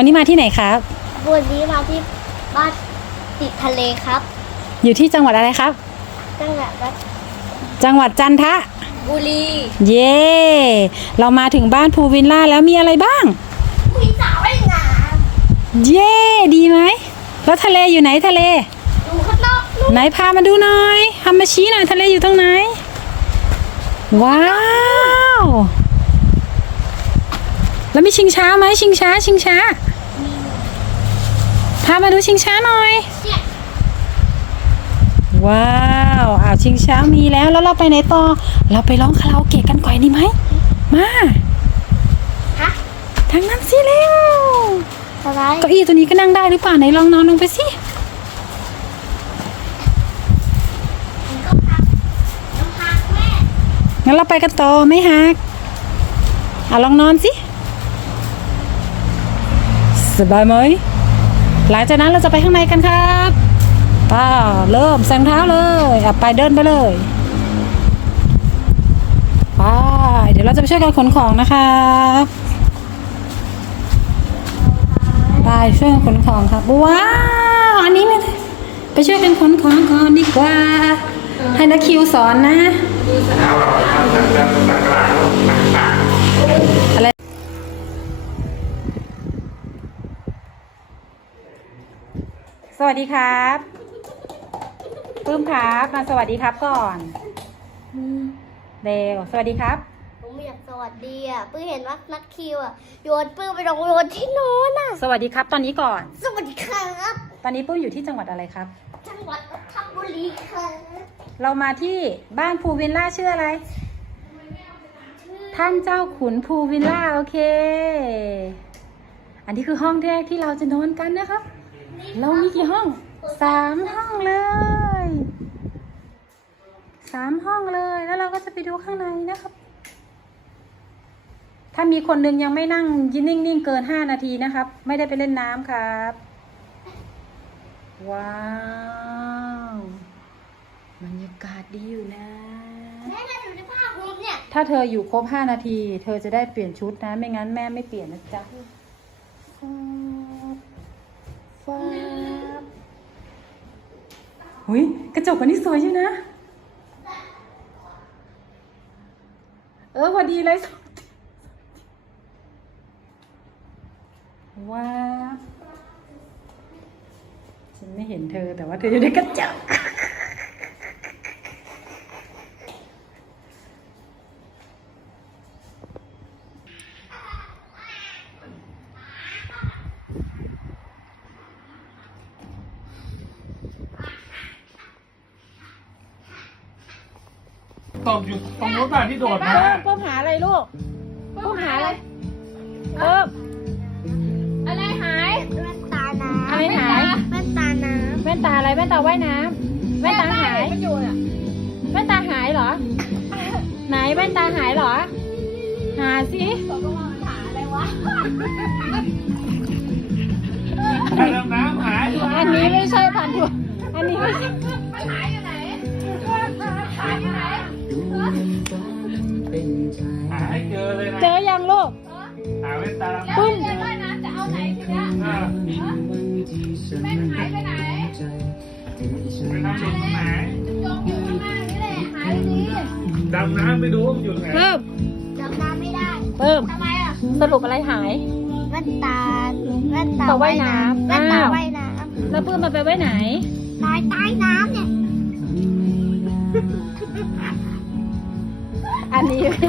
วันนี้มาที่ไหนครับ วันนี้มาที่บ้านติดทะเลครับ อยู่ที่จังหวัดอะไรครับ จังหวัดรัชจังหวัดจันทบุรี เย้เรามาถึงบ้านภูวินล่าแล้วมีอะไรบ้าง มีสาวว่ายน้เย้ดีไหม แล้วทะเลอยู่ไหนทะเลำดูข้างนอกนู่นไหนพามาดูหน่อยทำมาชี้หน่อยทะเลอยู่ตรงไหน ว้าว แล้วมีชิงช้าไหมชิงช้า ชิงช้า พามาดูชิงช้าหน่อยเนี่ยว้าวอ้าวชิงช้ามีแล้วแล้วเราไปไหนต่อ เราไปร้องคาราโอเกะกันก่อนดีไหมมาฮะทางนั้นสิเร็วอะไรเก้าอี้ตัวนี้ก็นั่งได้หรือเปล่าไหนลองนอนลงไปสิมันก็พักต้องพักแม่งั้นเราไปกันต่อไม่ฮักอะลองนอนสิ สบายไหมหลังจากนั้นเราจะไปข้างในกันครับป้าเริ่มแซงเท้าเลยอะไปเดินไปเลยไปเดี๋ยวเราจะไปช่วยกันขนของนะครับไปช่วยกันขนของครับว้าวอันนี้ไม่ไปช่วยกันขนของก่อนดีกว่าให้นักคิวสอนนะ อะไร สวัสดีครับปื้มครับมาสวัสดีครับก่อนเดวสวัสดีครับ ผมอยากสวัสดีอะปื้มเห็นว่านักคิวอะโยนปื้มไปลงโยนที่โน้นอะ สวัสดีครับ ตอนนี้ก่อน สวัสดีครับ ตอนนี้ปื้มอยู่ที่จังหวัดอะไรครับ จังหวัดนนทบุรีครับเรามาที่บ้านภูวิลล่าชื่ออะไร ท่านเจ้าขุนภูวิลล่าโอเค อันนี้คือห้องแรกที่เราจะนอนกันนะครับ เรามีกี่ห้องสามห้องเลยสามห้องเลยแล้วเราก็จะไปดูข้างในนะครับ ถ้ามีคนหนึงยังไม่นั่งยืนนิ่งๆเกินห้านาทีนะครับ ไม่ได้ไปเล่นน้ำครับ ว้าวบรรยากาศดีอยู่นะแม่เราอยู่ในผ้าห่มเนี่ยถ้าเธออยู่ครบห้านาที เธอจะได้เปลี่ยนชุดนะ ไม่งั้นแม่ไม่เปลี่ยนนะจ๊ะ ฟ้าหุยกระจกอันนี้สวยอยู่นะ เออพอดีเลยว้าวฉันไม่เห็นเธอแต่ว่าเธออยู่ในกระจก ตกอยู่ตรงนู้นป่ะที่โดดมาเพิ่มเพิ่มหาอะไรลูกเพิ่มหาอะไรเพิ่มอะไรหายแว่นตาน้ำอะไรหายแว่นตาน้แว่นตาอะไรแว่นตาว่ายน้ำแว่นตาหายแว่นตาหายเหรอ ไหนแว่นตาหายเหรอ หาสิใครดำน้ำหายอันนี้ไม่ใช่พันธุอันนี้ไม่ใช่หา ให้เจอเลยนะเจอยังลูกหาเว้นตาดำปุ้มเออไปหายไปไหนไปทำหลุดตรงไหนจมอยู่ข้างล่างนี่แหละหายดีดำน้ำไปดูว่ามันอยู่ไหนเพิ่มำจำน้ำไม่ได้เพิ่มทำไมอะสรุปอะไรหายแว่นตาแว่นตาตาว่ายน้ำแว่นตาอ้าวว่ายน้แล้วปื้มมันไปไว้ไหนำตายใต้น้ำเนี่ย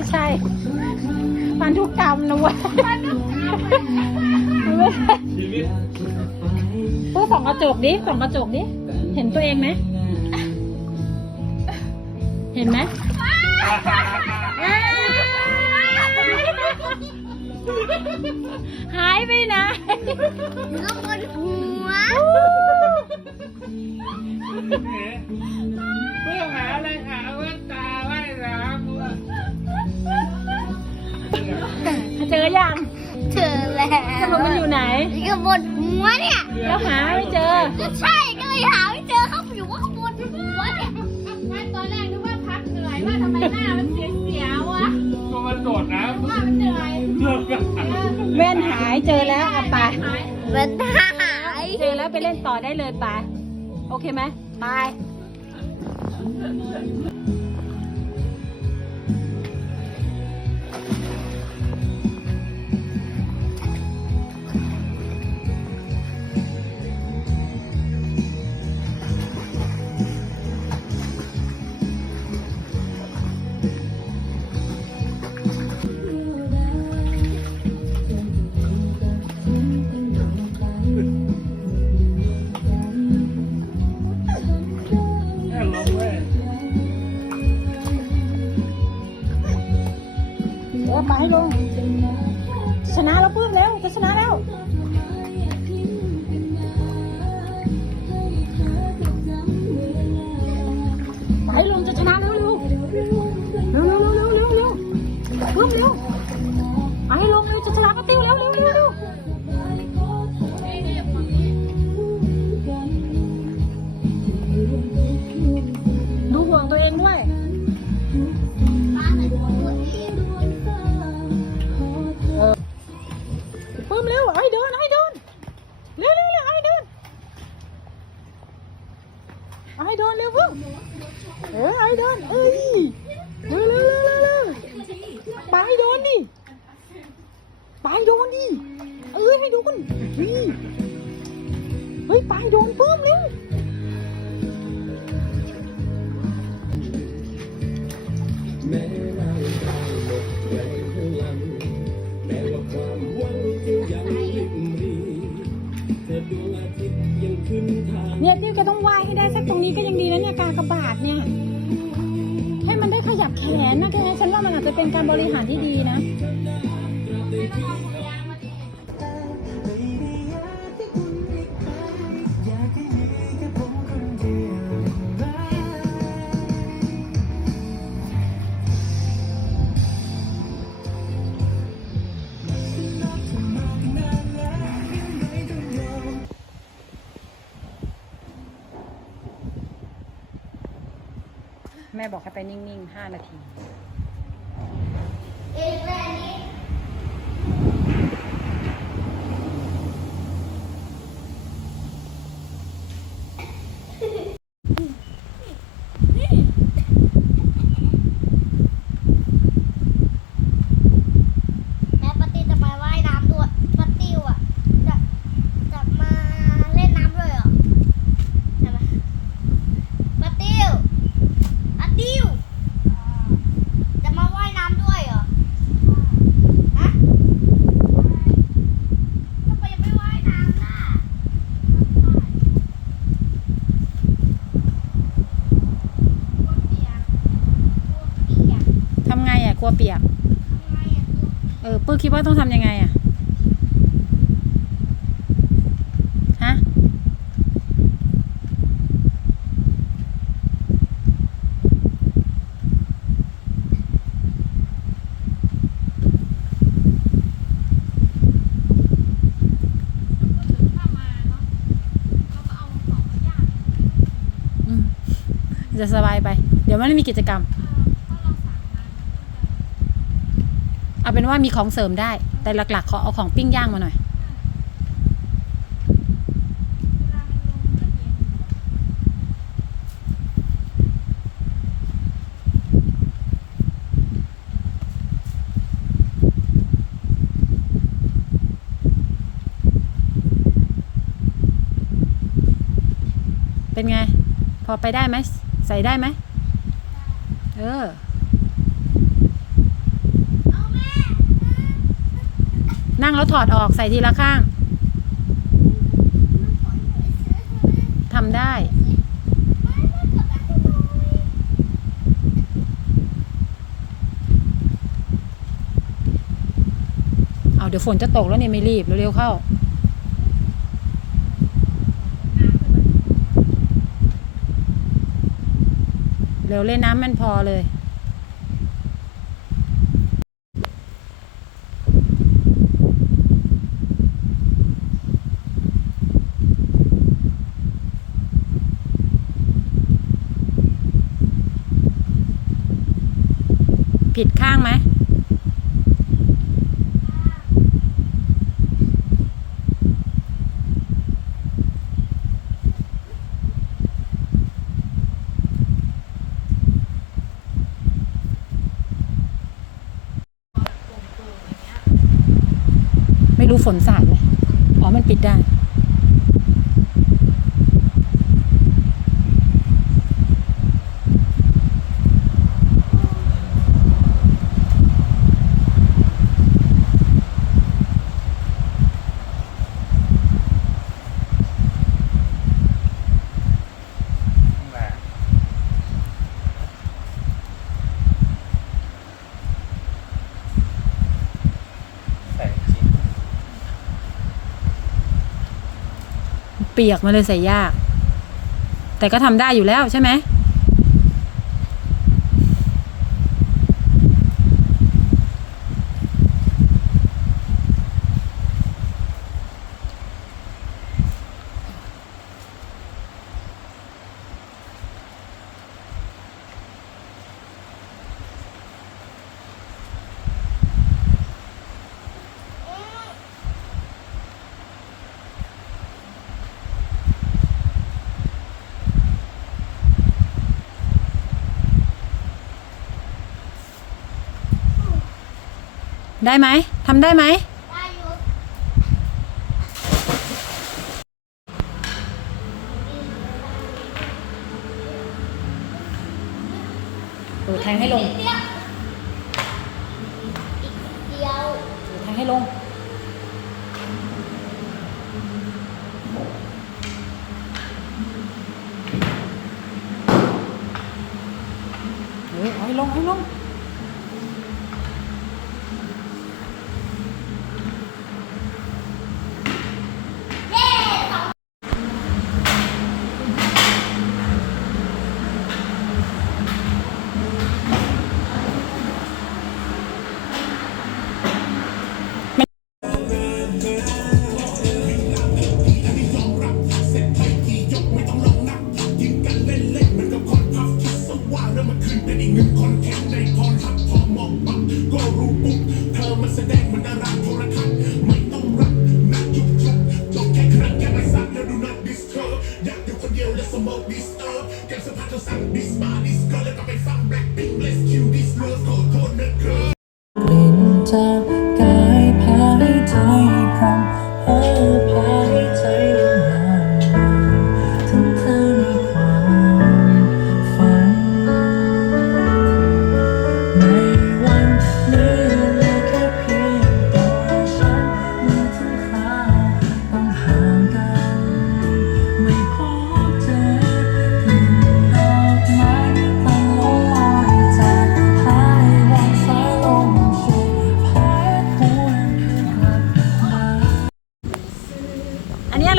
ใช่พันธุกรรมนะเว้ยมันไม่ใช่ชีวิตพูดส่องกระจกดิส่องกระจกดิ เห็นตัวเองไหม เห็นไหมอ้าวหายไปไหนอยู่ข้างบนหัวเพื่อหาอะไรหาเว้นตา เจอยังเจอแล้วสรุปมันอยู่ไหนอยู่ข้างบนหัวเนี่ยแล้วหาไม่เจอก็ใช่ก็เลยหาไม่เจอเขาอยู่ข้างบนหัวเนี่ยตอนแรกนึกว่าพักเหนื่อยว่าทำไมหน้ามันเสียเสียวะก็มันโดดน้ำว่ามันเหนื่อยเลิกกันเออแว่นหายเจอแล้วอะไปเว้นหายเจอแล้วไปเล่นต่อได้เลยไปโอเคไหมไปแเออไปให้ลง ชนะแล้วปื้มแล้วจะชนะแล้วไปลงจะชนะเร็วเร็วเร็วเร็วเร็วเร็วเร็วปื้มเร็วไปลงเร็วจะชนะก็ติ้วเร็วเร็วเร็วเร็วดูห่วงตัวเองด้วย แม้ร่างกายหมดแรงพลังแม้ว่าความหวังจะยังริบรีแต่ดวงอาทิตย์ยังขึ้นทาง เนี่ยติ้วแกต้องวายให้ได้สักตรงนี้ก็ยังดีนะเนี่ยการกระบาดเนี่ย ให้มันได้ขยับแขนนะแกฉันว่ามันอาจจะเป็นการบริหารที่ดี แม่บอกให้ไปนิ่งๆห้านาที เองและอันนี้แม่ปาติจะไปว่ายน้ำด้วยปาติวอะ จะจะมาเล่นน้ำด้วยเหรอใช่ไหมปาติวปาติว จะมาว่ายน้ำด้วยเหรอ ฮะทำไมยังไม่ว่ายน้ำล่ะเปียกเปียก ทำไงอะ กลัวเปียกทำไมอะตัวเออปื้อคิดว่าต้องทำยังไงอะฮะอืมจะสบายไป เดี๋ยวมันไม่มีกิจกรรม เอาเป็นว่ามีของเสริมได้ แต่หลักๆ ขอเอาของปิ้งย่างมาหน่อย เป็นไง พอไปได้ไหม ใส่ได้ไหม เออ นั่งแล้วถอดออกใส่ทีละข้างทำได้ เอาเดี๋ยวฝนจะตกแล้วเนี่ยไม่รีบ เร็วๆเข้าเร็วเล่นน้ำมันพอเลย ผิดข้างไหมไม่รู้ฝนสาดไหมอ๋อ มันปิดได้ เปียกมาเลยใส่ยาก แต่ก็ทำได้อยู่แล้วใช่ไหม ได้ไหมทำได้ไหมได้อยู่เออแทงให้ลงเดียวเดียวแทงให้ลงเออเอาให้ลงเอาให้ลง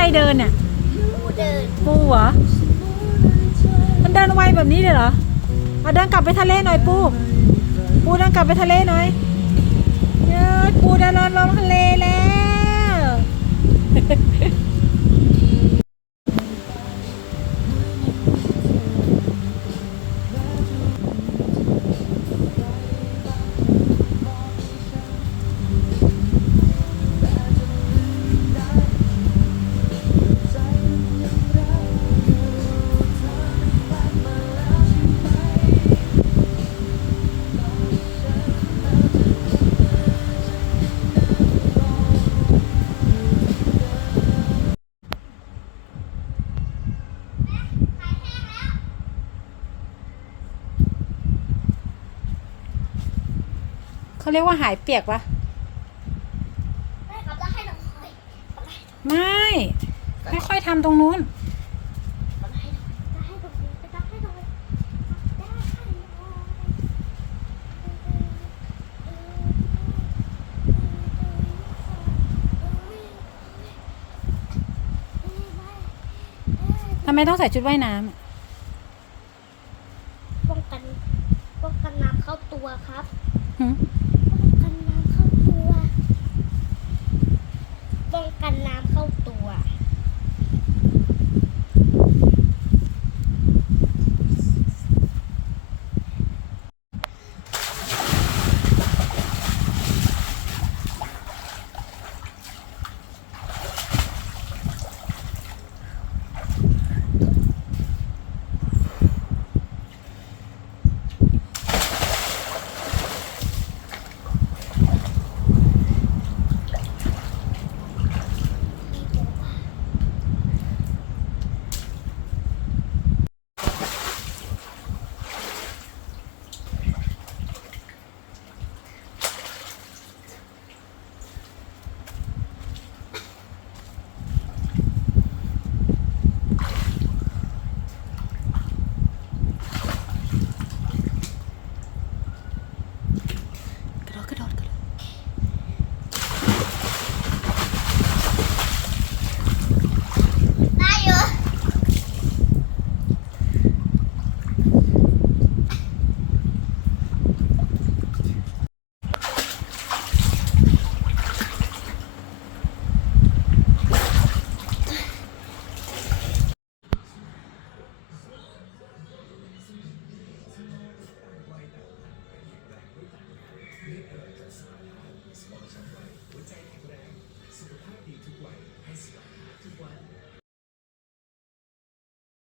อันนี้อะไรเดินเนี่ยกูเดินปูเหรอ มันเดินไวแบบนี้เลยเหรอเอาเดินกลับไปทะเลหน่อยปู ปูเดินกลับไปทะเลหน่อยเย้ยปูเดินลงทะเลแล้ว เขาเรียกว่าหายเปียกปะได้ครับได้ให้น่อยได้ไม่ค่อยๆทำตรงนู้น ทำไมต้องใส่ชุดว่ายน้ำ